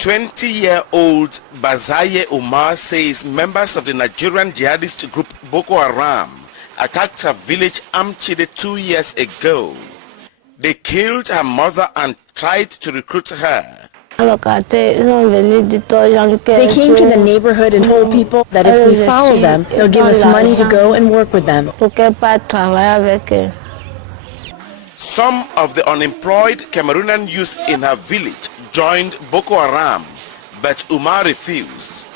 20-year-old Bazaye Umar says members of the Nigerian jihadist group Boko Haram attacked her village Amchidé 2 years ago. They killed her mother and tried to recruit her. They came to the neighborhood and told people that if we follow them, they'll give us money to go and work with them. Some of the unemployed Cameroonian youth in her village joined Boko Haram, but Umar refused.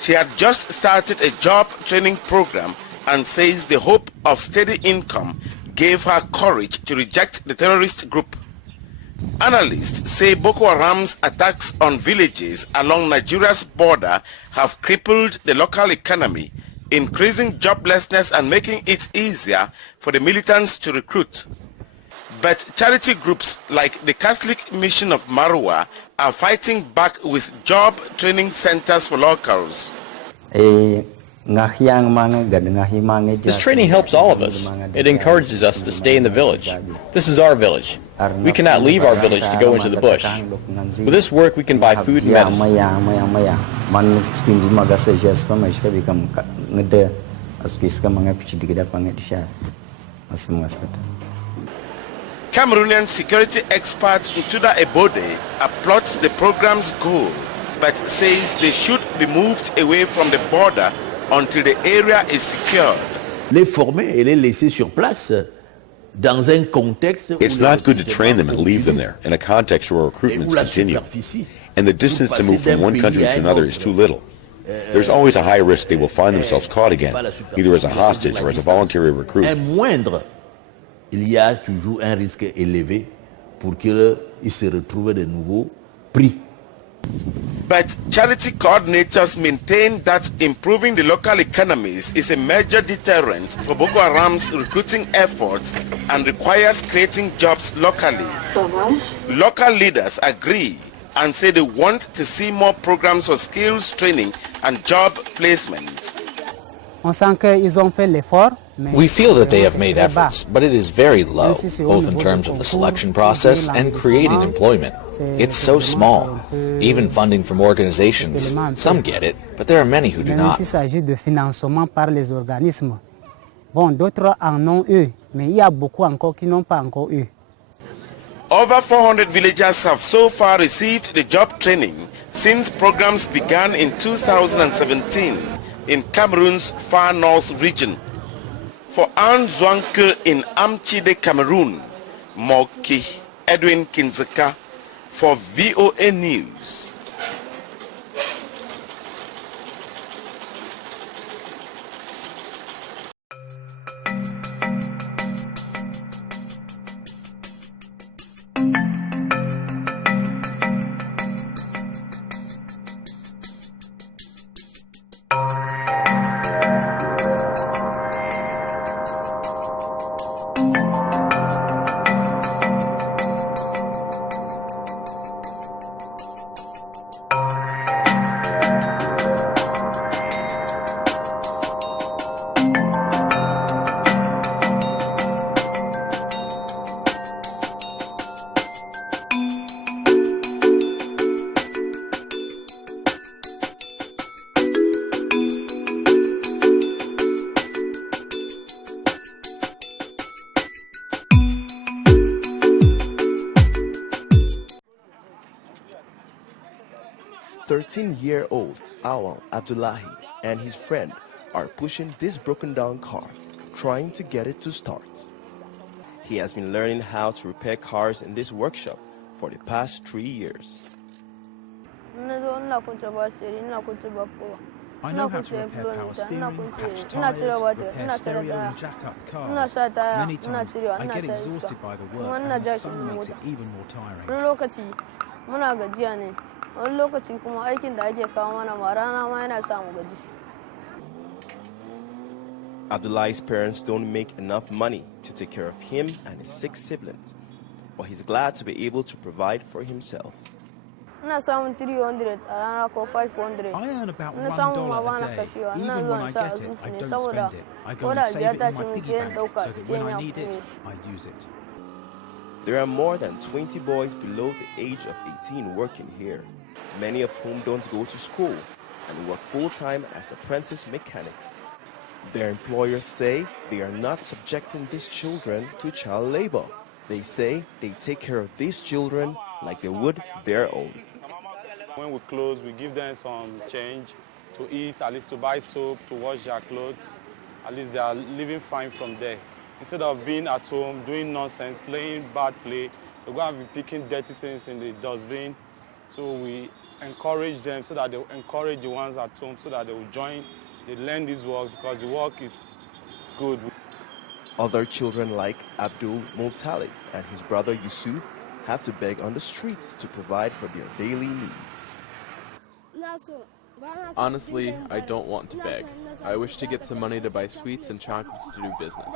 She had just started a job training program and says the hope of steady income gave her courage to reject the terrorist group. Analysts say Boko Haram's attacks on villages along Nigeria's border have crippled the local economy, increasing joblessness and making it easier for the militants to recruit. But charity groups like the Catholic Mission of Marwa are fighting back with job training centers for locals. This training helps all of us. It encourages us to stay in the village. This is our village. We cannot leave our village to go into the bush. With this work, we can buy food and medicine. Cameroonian security expert Ntuda Ebode applauds the program's goal, but says they should be moved away from the border until the area is secured. It's not good to train them and leave them there in a context where recruitments continue, and the distance to move from one country to another is too little. There's always a high risk they will find themselves caught again, either as a hostage or as a voluntary recruit. Il y a toujours un risque élevé pour qu'ils se retrouvent de nouveau pris. But charity coordinators maintain that improving the local economies is a major deterrent for Boko Haram's recruiting efforts and requires creating jobs locally. Local leaders agree and say they want to see more programs for skills training and job placement. We feel that they have made efforts, but it is very low, both in terms of the selection process and creating employment. It's so small. Even funding from organizations, some get it, but there are many who do not. Over 400 villagers have so far received the job training since programs began in 2017 in Cameroon's far north region. For Anne Nzouankeu in Amchidé, Cameroon, Moki Edwin Kindzeka for VOA News. "13-year-old Awal Abdullahi and his friend are pushing this broken-down car, trying to get it to start. He has been learning how to repair cars in this workshop for the past 3 years. I know how to repair power steering, patch tires, repair stereo and jack up cars. Many times I get exhausted by the work and the sun makes it even more tiring. Abdullahi's parents don't make enough money to take care of him and his 6 siblings, but he's glad to be able to provide for himself. I earn about $1 a day. Even when I get it, I don't spend it. I go and save it in my piggy bank so that when I need it, I use it. There are more than 20 boys below the age of 18 working here. many of whom don't go to school and work full-time as apprentice mechanics. Their employers say they are not subjecting these children to child labor. They say they take care of these children like they would their own. When we close, we give them some change to eat, at least to buy soap, to wash their clothes. At least they are living fine from there. Instead of being at home, doing nonsense, playing bad play, they're going to be picking dirty things in the dustbin. So we encourage them so that they will encourage the ones at home so that they will join, they learn this work because the work is good. Other children like Abdul Multalif and his brother Yusuf have to beg on the streets to provide for their daily needs. Honestly, I don't want to beg. I wish to get some money to buy sweets and chocolates to do business.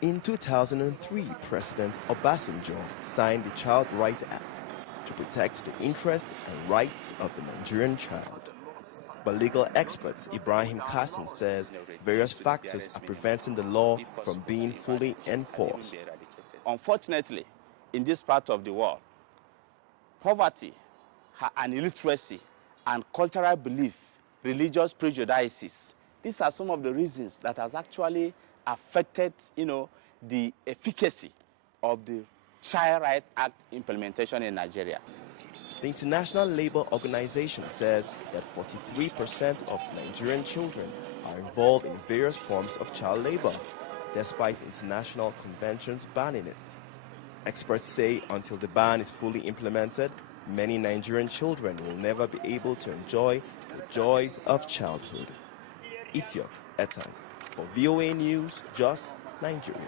In 2003, President Obasanjo signed the Child Rights Act to protect the interests and rights of the Nigerian child. But legal expert Ibrahim Kassim says various factors are preventing the law from being fully enforced. Unfortunately, in this part of the world, poverty and illiteracy and cultural belief, religious prejudices, these are some of the reasons that has actually affected, the efficacy of the Child Rights Act implementation in Nigeria. The International Labour Organization says that 43% of Nigerian children are involved in various forms of child labor, despite international conventions banning it. Experts say until the ban is fully implemented, many Nigerian children will never be able to enjoy the joys of childhood. Ifiok Ettang for VOA News, Jos, Nigeria.